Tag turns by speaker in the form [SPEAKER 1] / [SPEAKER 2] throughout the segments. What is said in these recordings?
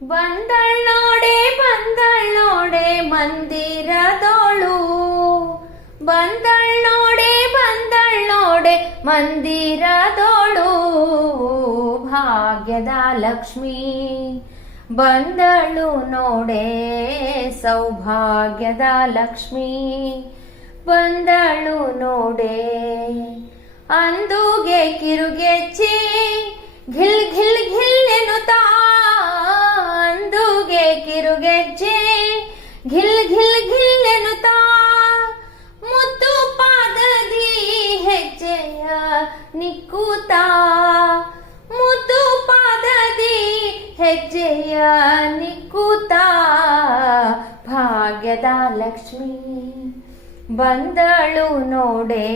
[SPEAKER 1] ಬಂದಳ್ ನೋಡೆ ಮಂದಿರದೋಳು. ಬಂದಳ್ ನೋಡೆ ಮಂದಿರದೋಳು. ಭಾಗ್ಯದ ಲಕ್ಷ್ಮಿ, ಬಂದಳು ನೋಡೆ ಸೌಭಾಗ್ಯದ ಲಕ್ಷ್ಮಿ. ಬಂದಳು ನೋಡೆ, ಅಂದುಗೆ ಕಿರುಗೆಚ್ಚಿ, ಘಿಲ್ ಘಿಲ್ ಘಿಲ್ ನಿಕ್ಕುತ್ತಾ ಮುದ್ದು ಪಾದದಿ ಹೆಜ್ಜೆಯ ನಿಕ್ಕುತ್ತಾ ಭಾಗ್ಯದ ಲಕ್ಷ್ಮಿ, ಬಂದಳು ನೋಡೆ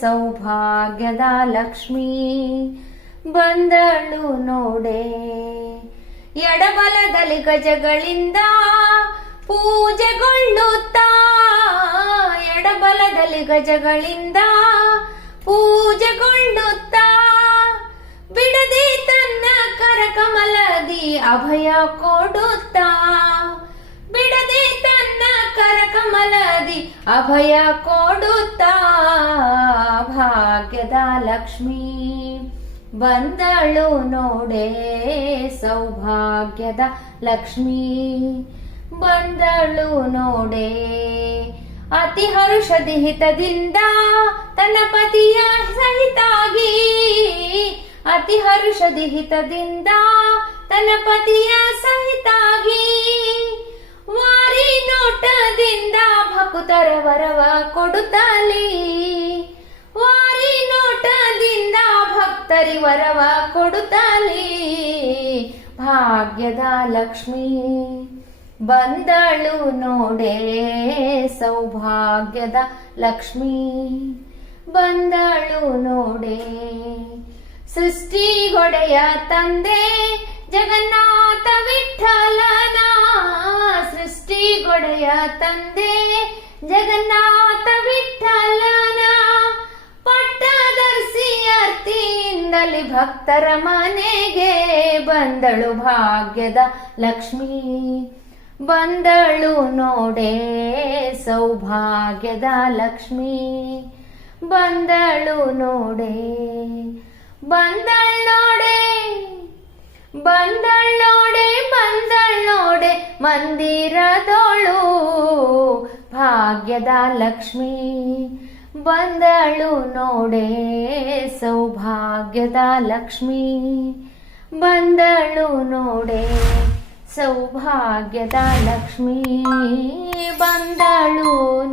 [SPEAKER 1] ಸೌಭಾಗ್ಯದ ಲಕ್ಷ್ಮಿ. ಬಂದಳು ನೋಡೆ ಎಡಬಲದಲ್ಲಿ ಗಜಗಳಿಂದ ಪೂಜೆಗೊಳ್ಳುತ್ತಾ. ಎಡಬಲದಲ್ಲಿ ಗಜಗಳಿಂದ ಪೂಜೆಗೊಳ್ಳುತ್ತಾ. ಅಭಯ ಕೊಡುತ್ತಾ. ಬಿಡದೆ ತನ್ನ ಕರಕಮಲದಿ ಅಭಯ ಕೊಡುತ್ತ. ಭಾಗ್ಯದ ಲಕ್ಷ್ಮೀ, ಬಂದಳು ನೋಡೆ ಸೌಭಾಗ್ಯದ ಲಕ್ಷ್ಮೀ. ಬಂದಳು ನೋಡೆ ಅತಿ ಹರುಷದಿ ಹಿತದಿಂದ ತನ್ನ ಪತಿಯ ಸಹಿತಾಗಿ ಅತಿ ಹರುಷದಿ ಹಿತದಿಂದ ತನ್ನ ಪತಿಯ ಸಹಿತಾಗಿ ವಾರಿ ನೋಟದಿಂದ ಭಕುತರ ವರವ ಕೊಡುತ್ತಲಿ ವಾರಿ ನೋಟದಿಂದ ಭಕ್ತರಿ ವರವ ಕೊಡುತ್ತಲಿ ಭಾಗ್ಯದ ಲಕ್ಷ್ಮಿ, ಬಂದಳು ನೋಡೆ ಸೌಭಾಗ್ಯದ ಲಕ್ಷ್ಮಿ, ಬಂದಳು ನೋಡೆ ಸೃಷ್ಟಿಗೊಡೆಯ ತಂದೆ ಜಗನ್ನಾಥ ವಿಠಲನ ಸೃಷ್ಟಿಗೊಡೆಯ ತಂದೆ. ಜಗನ್ನಾಥ ವಿಠಲನ ಪಟ್ಟದರ್ಶಿಯರ್ತಿಯಿಂದಲಿ ಭಕ್ತರ ಮನೆಗೆ ಬಂದಳು ಭಾಗ್ಯದ ಲಕ್ಷ್ಮಿ. ಬಂದಳು ನೋಡೆ ಸೌಭಾಗ್ಯದ ಲಕ್ಷ್ಮಿ. ಬಂದಳು ನೋಡೆ ಬಂದಳು ನೋಡೆ ಬಂದಳ್ ನೋಡೆ ಬಂದಳ್ ನೋಡೆ ಮಂದಿರದೋಳು, ಭಾಗ್ಯದ ಲಕ್ಷ್ಮಿ. ಬಂದಳು ನೋಡೆ, ಸೌಭಾಗ್ಯದ ಲಕ್ಷ್ಮಿ. ಬಂದಳು ನೋಡೆ, ಸೌಭಾಗ್ಯದ ಲಕ್ಷ್ಮಿ. ಬಂದಳು